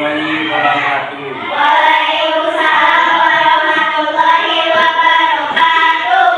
warahmatullahi wabarakatuh. Waalaikumsalam warahmatullahi wabarakatuh.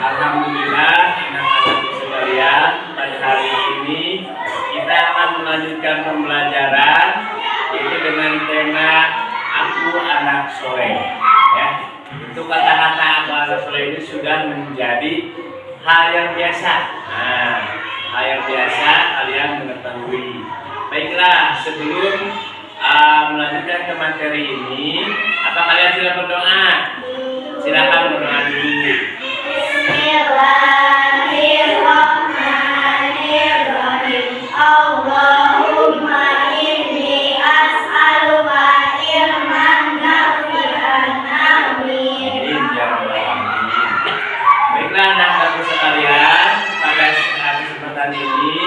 Alhamdulillah, anak-anakku sekalian, pada hari ini kita akan melanjutkan pembelajaran yaitu dengan tema Aku Anak Soleh. Ya, untuk kata-kata Aku Anak Soleh ini sudah menjadi hal yang biasa. Nah, hal yang biasa kalian mengetahui. Baiklah, sebelum melanjutkan ke materi ini, apa kalian sudah berdoa? Silakan berdoa dulu. Bismillahirrahmanirrahim. Allahumma inni as'aluka ilman nafi'an. Amin. Baiklah anak-anakku sekalian, pada kesempatan ini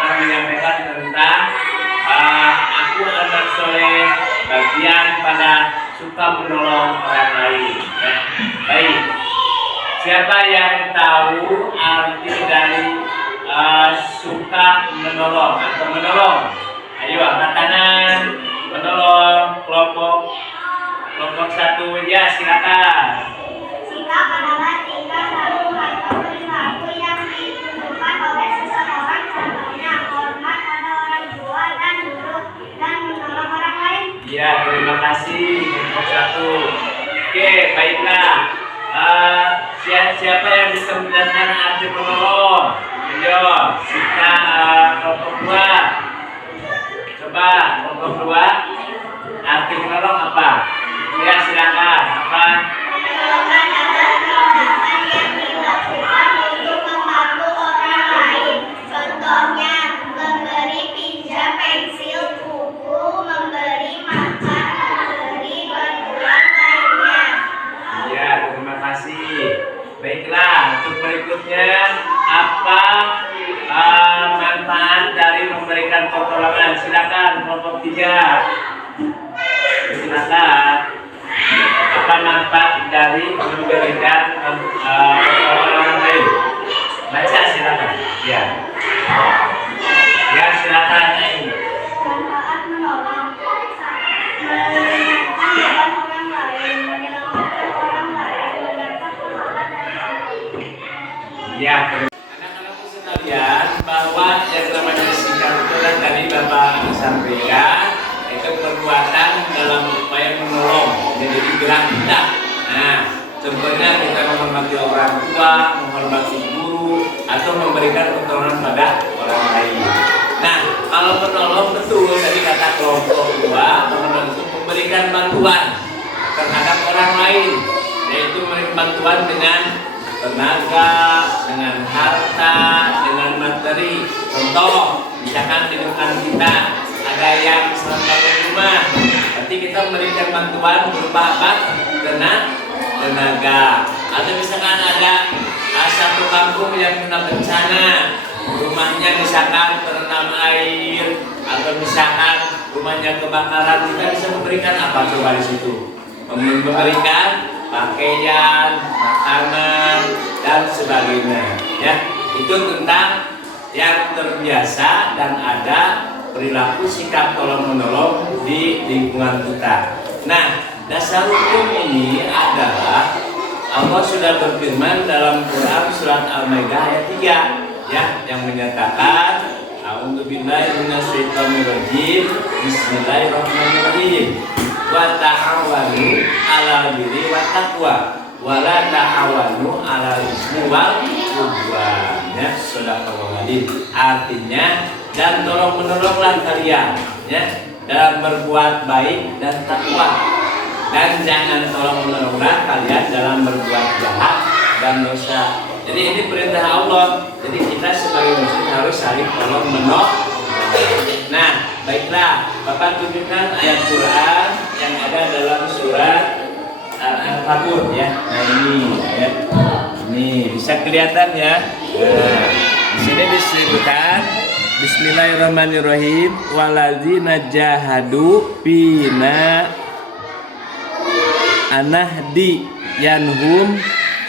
akan menyampaikan tentang Aku Anak Soleh bagian pada suka menolong orang lain. Baik, siapa yang tahu arti dari suka menolong atau menolong? Ayo angkat tangan. Menolong kelompok satu ya, silakan. Sikap adalah tingkah laku atau perilaku yang ditunjukkan oleh seseorang, contohnya hormat pada orang tua dan guru dan menolong orang lain. Ya, terima kasih kelompok satu. Oke, baiklah. Siapa yang bisa menjelaskan arti menolong? Ayo, kita kelompok dua. Coba kelompok dua. Arti menolong apa? Ya, silakan. Apa? Menolong adalah tindakan yang dilakukan untuk membantu orang lain. Contohnya, memberi pinjam pensil, buku, memberi makan, memberi bantuan lainnya. Ya, terima kasih. Baiklah, untuk berikutnya apa manfaat dari memberikan pertolongan? Silakan kelompok tiga. Silakan. Apa manfaat dari memberikan pertolongan lain? Baca silakan. Ya. Ya, silakan. Manfaat menolong, mengingatkan beban orang lain, menyelamatkan orang lain, mendapat pahala dari Allah. Ya, anak-anakku sekalian, bahwa yang namanya sikap itu kan tadi Bapak sampaikan itu perbuatan dalam upaya menolong, jadi gerak kita. Nah, contohnya kita menghormati orang tua, menghormati guru, atau memberikan pertolongan pada orang lain. Nah, kalau menolong betul tadi kata kelompok dua, menolong itu memberikan bantuan terhadap orang lain, yaitu memberikan bantuan dengan tenaga, dengan harta, dengan materi. Contoh, misalkan di depan kita ada yang sedang bangun rumah, nanti kita memberikan bantuan berupa apa? Tenaga. Atau misalkan ada satu kampung yang kena bencana, rumahnya misalkan terendam air, atau misalkan rumahnya kebakaran, kita bisa memberikan apa coba di situ? Memberikan pakaian, makanan, dan sebagainya. Ya, itu tentang yang terbiasa dan ada perilaku sikap tolong menolong di lingkungan kita. Nah, dasar hukum ini adalah Allah sudah berfirman dalam Quran surat Al-Maidah ayat 3 ya, yang menyatakan A'udzubillahi minasyaitonirrajim. Bismillahirrahmanirrahim. Wa ta'awanu 'alal birri wat taqwa wa la ta'awanu 'alal ismi wal 'udwan. Ya, shadaqallahu adzim. Artinya, dan tolong-menolonglah kalian ya dalam berbuat baik dan takwa, dan jangan tolong-menolonglah kalian dalam berbuat jahat dan dosa. Jadi ini perintah Allah. Jadi kita sebagai muslim harus saling tolong-menolong. Nah, baiklah, Bapak tunjukkan ayat Quran yang ada dalam surat Al-Ankabut ya. Nah, ini ya. Ini bisa kelihatan ya. Nah, di sini disebutkan Bismillahirrahmanirrahim. Waladzina jahadu fina anahdi yanhum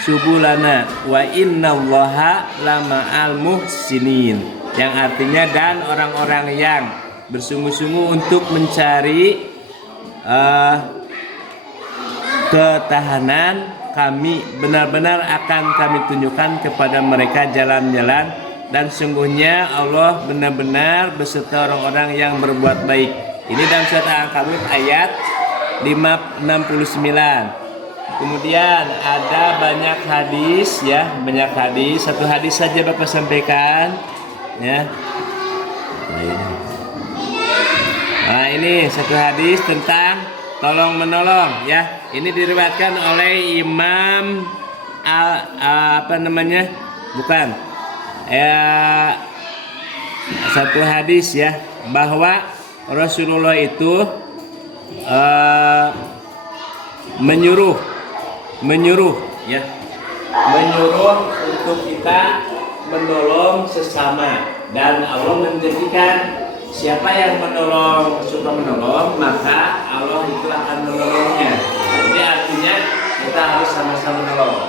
subulana wa innallaha lama'al muhsinin. Yang artinya, dan orang-orang yang bersungguh-sungguh untuk mencari ketahanan. Kami benar-benar akan kami tunjukkan kepada mereka jalan-jalan, dan sungguhnya Allah benar-benar beserta orang-orang yang berbuat baik. Ini dalam surat Al-Ankabut ayat 69. Kemudian ada banyak hadis ya, banyak hadis. Satu hadis saja Bapak sampaikan ya. Nah, ini satu hadis tentang tolong menolong ya. Ini diriwayatkan oleh Imam satu hadis ya, bahwa Rasulullah itu menyuruh ya, menyuruh untuk kita menolong sesama, dan Allah menjadikan siapa yang suka menolong, maka Allah itu akan menolongnya. Jadi artinya kita harus sama-sama menolong.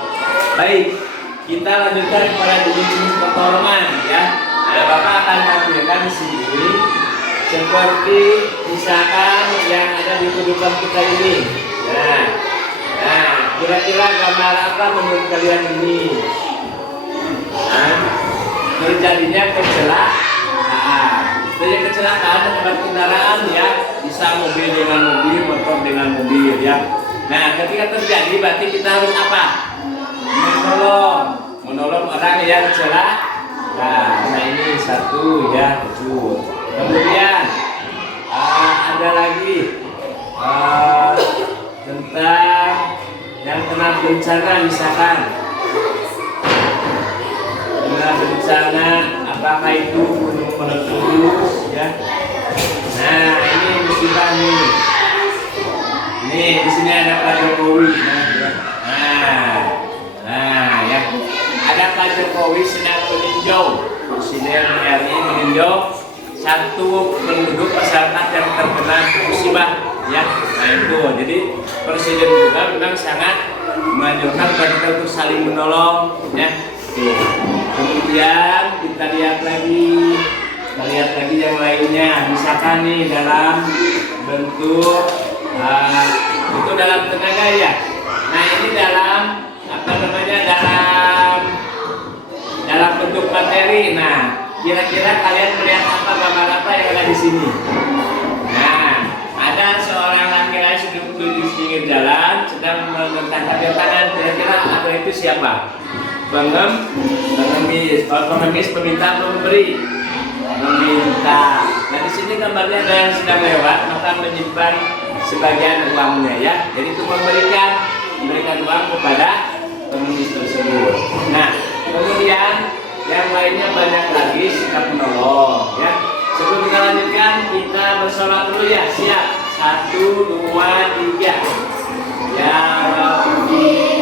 Baik, kita lanjutkan pada jenis pertolongan ya. Nah, Bapak akan tampilkan di sini seperti misalkan yang ada di kehidupan kita ini. Nah, kira-kira gambar apa menurut kalian ini? Terjadinya kecelakaan. Terjadi kecelakaan akibat kendaraan ya, bisa mobil dengan mobil, motor dengan mobil ya. Nah, ketika terjadi berarti kita harus apa? Menolong orang yang celaka. Nah, ini satu ya, betul. Kemudian ada lagi tentang yang kena bencana, misalkan kena bencana, apakah itu gunung meletus ya. Nah, ini musibah nih. Nih, di sini ada Pak Jokowi. Nah, ya. Ada Pak Jokowi sedang meninjau. Presiden RI meninjau satu penduduk masyarakat yang terkena musibah ya. Nah, itu. Jadi Presiden juga memang sangat menganjurkan kita untuk saling menolong ya. Kemudian kita lihat lagi yang lainnya, misalkan nih dalam bentuk itu dalam tenaga ya. Nah, ini dalam dalam bentuk materi. Nah, kira-kira kalian melihat gambar apa yang ada di sini? Nah, ada seorang laki-laki duduk di pinggir jalan sedang mengentangkan tangan. Kira-kira apa itu siapa? Pengemis meminta meminta. Nah, di sini gambarnya ada yang sedang lewat, maka menyimpan sebagian uangnya ya. Jadi itu memberikan uang kepada pengemis tersebut. Nah, kemudian yang lainnya banyak lagi sikap menolong ya. Sebelum kita lanjutkan, kita bersolat dulu ya. Siap? 1, 2, 3. Ya Rabbi.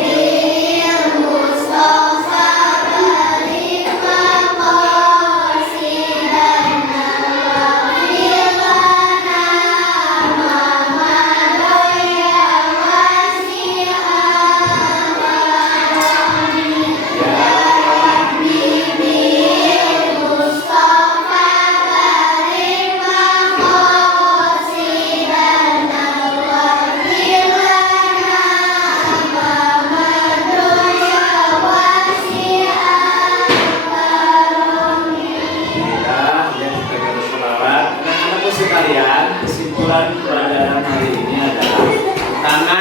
Kesimpulan pelajaran hari ini adalah pertama,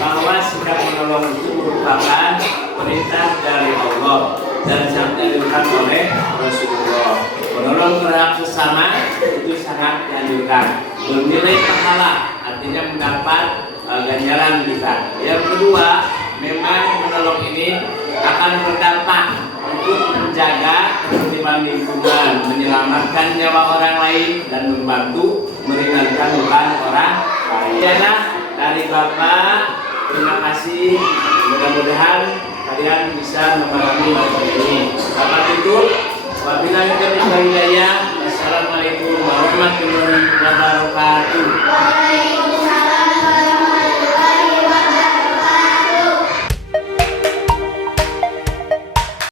bahwa sikap menolong itu merupakan perintah dari Allah dan sangat dianjurkan oleh Rasulullah. Menolong terhadap sesama itu sangat dianjurkan, bernilai pahala, artinya mendapat ganjaran kita. Yang kedua, memang menolong ini akan berdampak untuk menjaga ketertiban lingkungan, menyelamatkan nyawa orang lain, dan membantu meringankan beban orang lain. Jadi dari Bapak, terima kasih. Mudah-mudahan kalian bisa memahami materi ini. Bapak tutup. Wabillahi taufiq wal hidayah. Assalamualaikum warahmatullahi wabarakatuh.